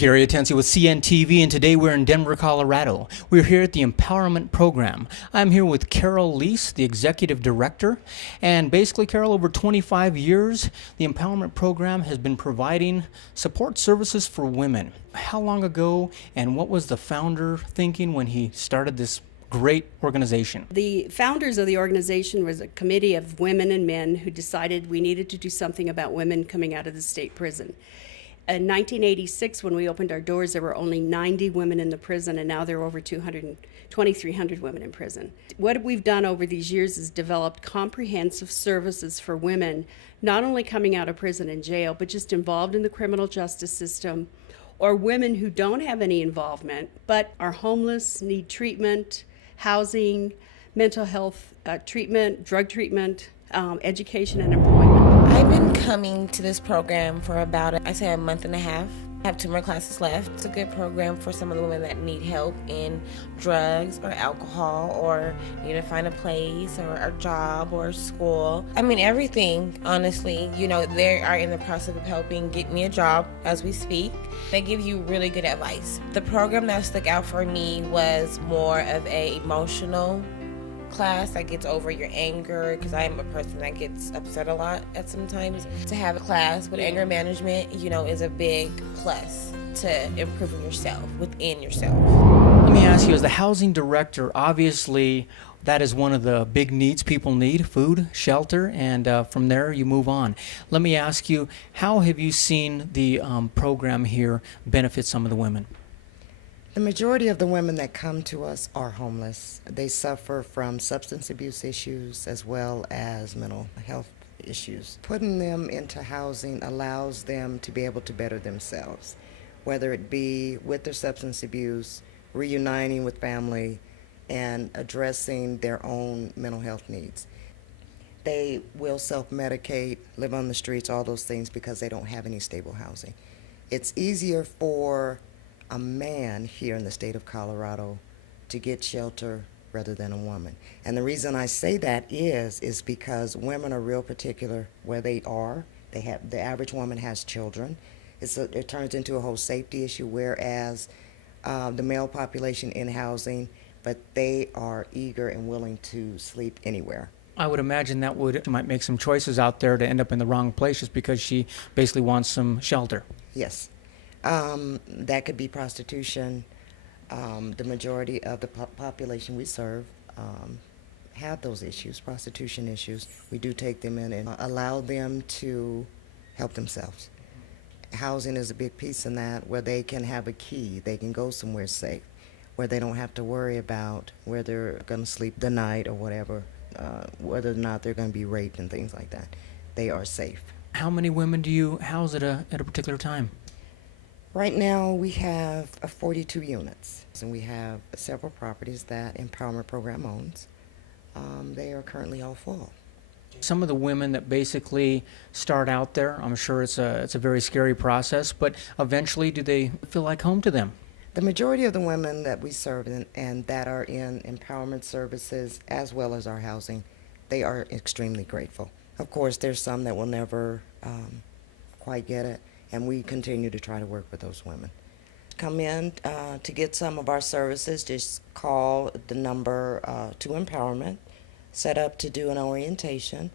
Gary Atencio with CNTV, and today we're in Denver, Colorado. We're here at the Empowerment Program. I'm here with Carol Lease, the Executive Director. And basically, Carol, over 25 years, the Empowerment Program has been providing support services for women. How long ago, and what was the founder thinking when he started this great organization? The founders of the organization was a committee of women and men who decided we needed to do something about women coming out of the state prison. In 1986, when we opened our doors, there were only 90 women in the prison, and now there are over 2,300 women in prison. What we've done over these years is developed comprehensive services for women, not only coming out of prison and jail, but just involved in the criminal justice system, or women who don't have any involvement, but are homeless, need treatment, housing, mental health treatment, drug treatment, education, and employment. I've been coming to this program for about, I'd say, a month and a half. I have 2 more classes left. It's a good program for some of the women that need help in drugs or alcohol, or need to find a place or a job or school. I mean, everything, honestly. You know, they are in the process of helping get me a job as we speak. They give you really good advice. The program that stuck out for me was more of a emotional class that gets over your anger, because I am a person that gets upset a lot at sometimes. To have a class with anger management, you know, is a big plus to improving yourself within yourself. Let me ask you, as the housing director, obviously that is one of the big needs people need: food, shelter, and from there you move on. Let me ask you, how have you seen the program here benefit some of the women? The majority of the women that come to us are homeless. They suffer from substance abuse issues as well as mental health issues. Putting them into housing allows them to be able to better themselves, whether it be with their substance abuse, reuniting with family, and addressing their own mental health needs. They will self-medicate, live on the streets, all those things, because they don't have any stable housing. It's easier for a man here in the state of Colorado to get shelter rather than a woman. And the reason I say that is because women are real particular where they are. The average woman has children. It turns into a whole safety issue, whereas the male population in housing, but they are eager and willing to sleep anywhere. I would imagine that might make some choices out there to end up in the wrong place just because she basically wants some shelter. Yes. That could be prostitution. The majority of the population we serve have those issues, prostitution issues. We do take them in and allow them to help themselves. Housing is a big piece in that, where they can have a key, they can go somewhere safe, where they don't have to worry about where they're going to sleep the night or whatever, whether or not they're going to be raped and things like that. They are safe. How many women do you house at a particular time? Right now we have 42 units, and we have several properties that Empowerment Program owns. They are currently all full. Some of the women that basically start out there, I'm sure it's a very scary process, but eventually do they feel like home to them? The majority of the women that we serve and that are in empowerment services as well as our housing, they are extremely grateful. Of course, there's some that will never quite get it, and we continue to try to work with those women. Come in to get some of our services, just call the number to Empowerment, set up to do an orientation.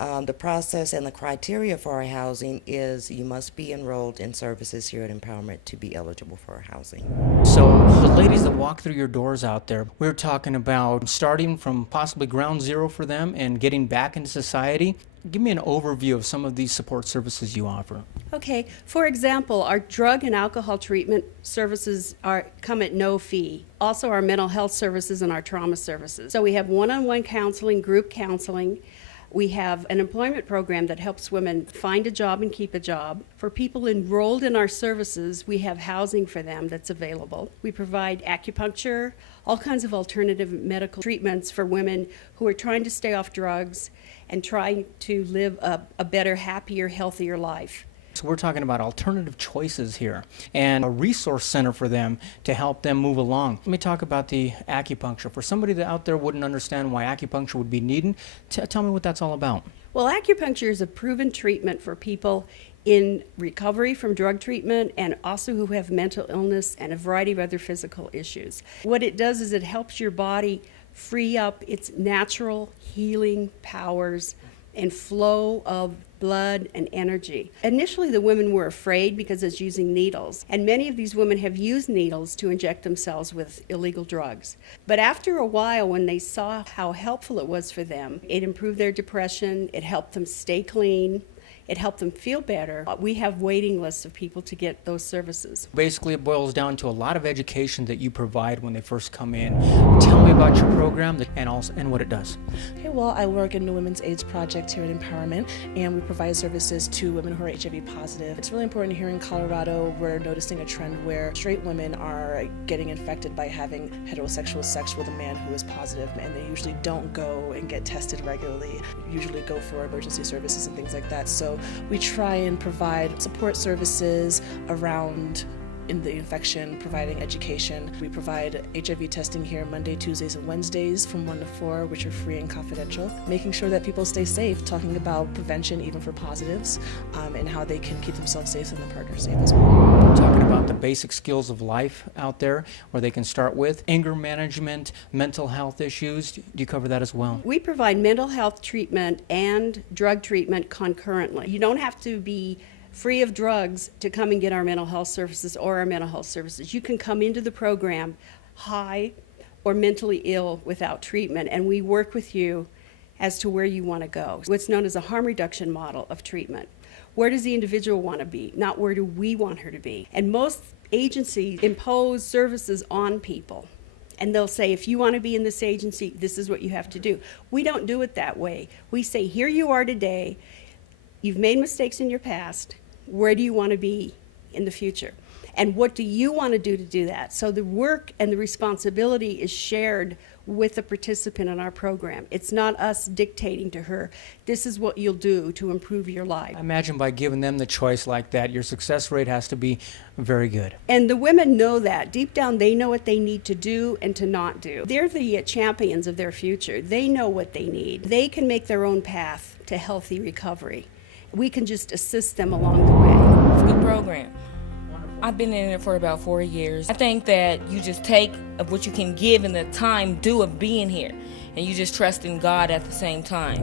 The process and the criteria for our housing is you must be enrolled in services here at Empowerment to be eligible for our housing. So the ladies that walk through your doors out there, we're talking about starting from possibly ground zero for them and getting back into society. Give me an overview of some of these support services you offer. Okay, for example, our drug and alcohol treatment services come at no fee. Also our mental health services and our trauma services. So we have one-on-one counseling, group counseling. We have an employment program that helps women find a job and keep a job. For people enrolled in our services, we have housing for them that's available. We provide acupuncture, all kinds of alternative medical treatments for women who are trying to stay off drugs and trying to live a better, happier, healthier life. So we're talking about alternative choices here and a resource center for them to help them move along. Let me talk about the acupuncture. For somebody that out there wouldn't understand why acupuncture would be needed, tell me what that's all about. Well, acupuncture is a proven treatment for people in recovery from drug treatment and also who have mental illness and a variety of other physical issues. What it does is it helps your body free up its natural healing powers and flow of blood and energy. Initially, the women were afraid because it's using needles, and many of these women have used needles to inject themselves with illegal drugs. But after a while, when they saw how helpful it was for them, it improved their depression, it helped them stay clean, it helped them feel better. We have waiting lists of people to get those services. Basically, it boils down to a lot of education that you provide when they first come in. Tell me about your program and what it does. Okay, well, I work in the Women's AIDS Project here at Empowerment, and we provide services to women who are HIV positive. It's really important here in Colorado. We're noticing a trend where straight women are getting infected by having heterosexual sex with a man who is positive, and they usually don't go and get tested regularly. Usually go for emergency services and things like that. So we try and provide support services around in the infection, providing education. We provide HIV testing here Monday, Tuesdays, and Wednesdays from 1 to 4, which are free and confidential. Making sure that people stay safe, talking about prevention even for positives, and how they can keep themselves safe and their partner safe as well. Talking about the basic skills of life out there where they can start with anger management, mental health issues. Do you cover that as well? We provide mental health treatment and drug treatment concurrently. You don't have to be free of drugs to come and get our mental health services or our mental health services. You can come into the program high or mentally ill without treatment, and we work with you as to where you want to go. What's known as a harm reduction model of treatment. Where does the individual want to be, not where do we want her to be? And most agencies impose services on people. And they'll say, if you want to be in this agency, this is what you have to do. We don't do it that way. We say, here you are today. You've made mistakes in your past. Where do you want to be in the future? And what do you want to do that? So the work and the responsibility is shared with the participant in our program. It's not us dictating to her, this is what you'll do to improve your life. I imagine by giving them the choice like that, your success rate has to be very good. And the women know that. Deep down, they know what they need to do and to not do. They're the champions of their future. They know what they need. They can make their own path to healthy recovery. We can just assist them along the way. It's a good program. I've been in it for about 4 years. I think that you just take of what you can give in the time due of being here, and you just trust in God at the same time.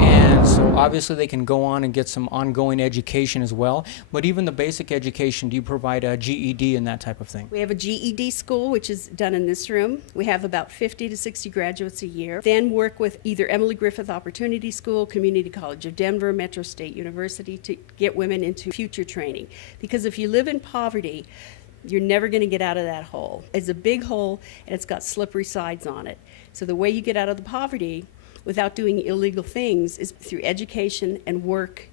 And so obviously they can go on and get some ongoing education as well, but even the basic education, do you provide a GED and that type of thing? We have a GED school, which is done in this room. We have about 50 to 60 graduates a year. Then work with either Emily Griffith Opportunity School, Community College of Denver, Metro State University to get women into future training. Because if you live in poverty, you're never going to get out of that hole. It's a big hole, and it's got slippery sides on it. So the way you get out of the poverty without doing illegal things is through education and work,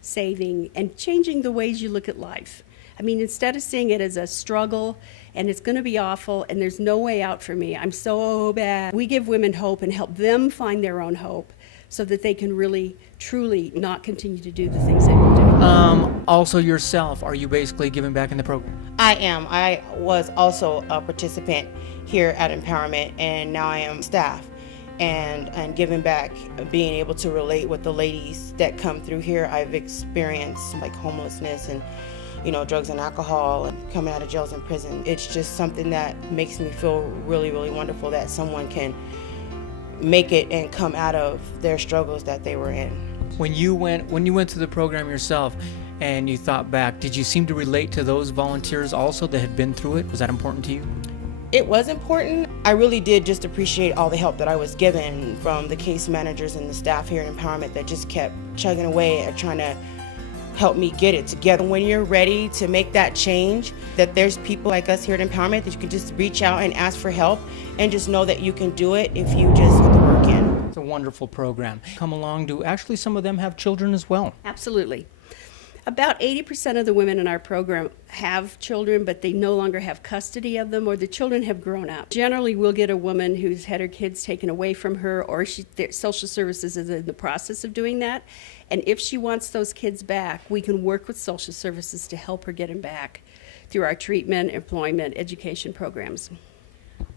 saving, and changing the ways you look at life. I mean, instead of seeing it as a struggle and it's going to be awful and there's no way out for me, I'm so bad. We give women hope and help them find their own hope so that they can really, truly not continue to do the things they've been doing. Also yourself, are you basically giving back in the program? I am. I was also a participant here at Empowerment, and now I am staff. And giving back, being able to relate with the ladies that come through here. I've experienced like homelessness and drugs and alcohol and coming out of jails and prison. It's just something that makes me feel really, really wonderful that someone can make it and come out of their struggles that they were in. When you went through the program yourself and you thought back, did you seem to relate to those volunteers also that had been through it? Was that important to you? It was important. I really did just appreciate all the help that I was given from the case managers and the staff here at Empowerment that just kept chugging away at trying to help me get it together. When you're ready to make that change, that there's people like us here at Empowerment that you can just reach out and ask for help and just know that you can do it if you just put the work in. It's a wonderful program. Come along, do actually some of them have children as well? Absolutely. About 80% of the women in our program have children, but they no longer have custody of them, or the children have grown up. Generally, we'll get a woman who's had her kids taken away from her, or social services is in the process of doing that. And if she wants those kids back, we can work with social services to help her get them back through our treatment, employment, education programs.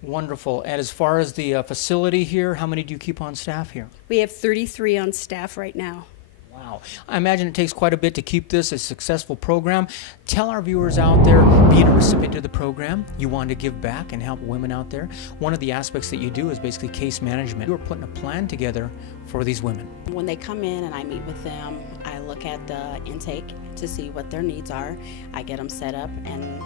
Wonderful. And as far as the facility here, how many do you keep on staff here? We have 33 on staff right now. Wow. I imagine it takes quite a bit to keep this a successful program. Tell our viewers out there, being a recipient of the program, you want to give back and help women out there. One of the aspects that you do is basically case management. You're putting a plan together for these women. When they come in and I meet with them, I look at the intake to see what their needs are. I get them set up and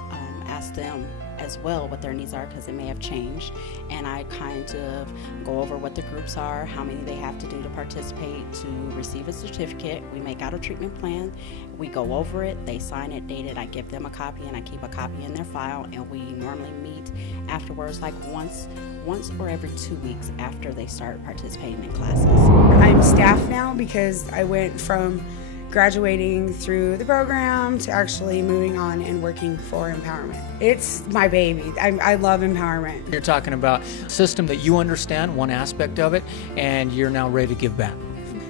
ask them as well what their needs are, because they may have changed, and I kind of go over what the groups are, how many they have to do to participate to receive a certificate. We make out a treatment plan, we go over it, they sign it, date it, I give them a copy, and I keep a copy in their file, and we normally meet afterwards, like once or every 2 weeks after they start participating in classes. I'm staff now because I went from graduating through the program to actually moving on and working for Empowerment. It's my baby. I love Empowerment. You're talking about a system that you understand, one aspect of it, and you're now ready to give back.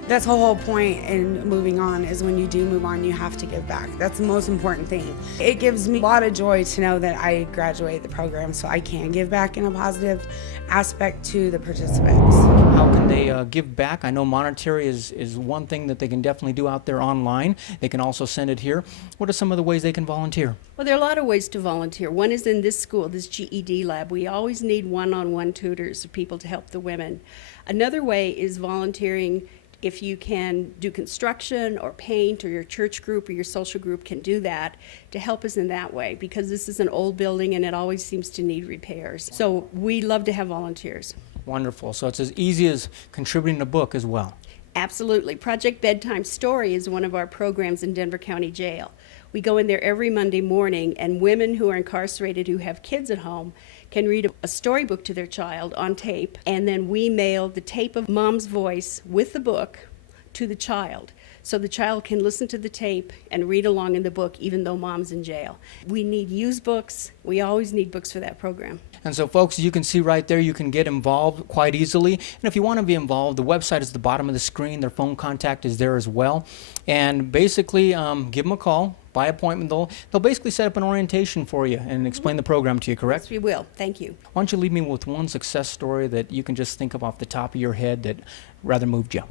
That's the whole point in moving on, is when you do move on, you have to give back. That's the most important thing. It gives me a lot of joy to know that I graduated the program so I can give back in a positive aspect to the participants. How can they give back? I know monetary is one thing that they can definitely do out there online. They can also send it here. What are some of the ways they can volunteer? Well, there are a lot of ways to volunteer. One is in this school, this GED lab. We always need one-on-one tutors, people to help the women. Another way is volunteering. If you can do construction or paint, or your church group or your social group can do that to help us in that way, because this is an old building and it always seems to need repairs. So we love to have volunteers. Wonderful. So it's as easy as contributing a book as well. Absolutely. Project Bedtime Story is one of our programs in Denver County Jail. We go in there every Monday morning, and women who are incarcerated who have kids at home can read a storybook to their child on tape, and then we mail the tape of mom's voice with the book to the child. So the child can listen to the tape and read along in the book even though mom's in jail. We need used books. We always need books for that program. And so, folks, you can see right there, you can get involved quite easily. And if you want to be involved, the website is at the bottom of the screen. Their phone contact is there as well. And basically, give them a call. By appointment, they'll basically set up an orientation for you and explain the program to you, correct? Yes, we will. Thank you. Why don't you leave me with one success story that you can just think of off the top of your head that rather moved you?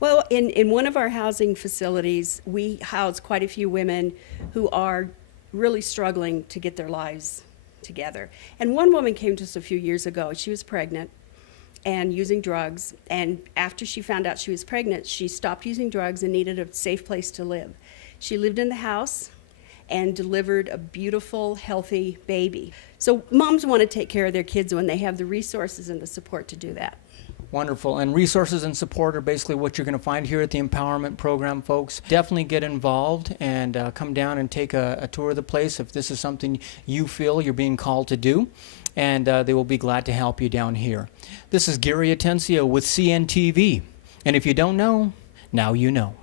Well, in one of our housing facilities, we house quite a few women who are really struggling to get their lives together. And one woman came to us a few years ago. She was pregnant and using drugs. And after she found out she was pregnant, she stopped using drugs and needed a safe place to live. She lived in the house and delivered a beautiful, healthy baby. So moms want to take care of their kids when they have the resources and the support to do that. Wonderful. And resources and support are basically what you're going to find here at the Empowerment Program, folks. Definitely get involved and come down and take a tour of the place if this is something you feel you're being called to do. And they will be glad to help you down here. This is Gary Atencio with CNTV. And if you don't know, now you know.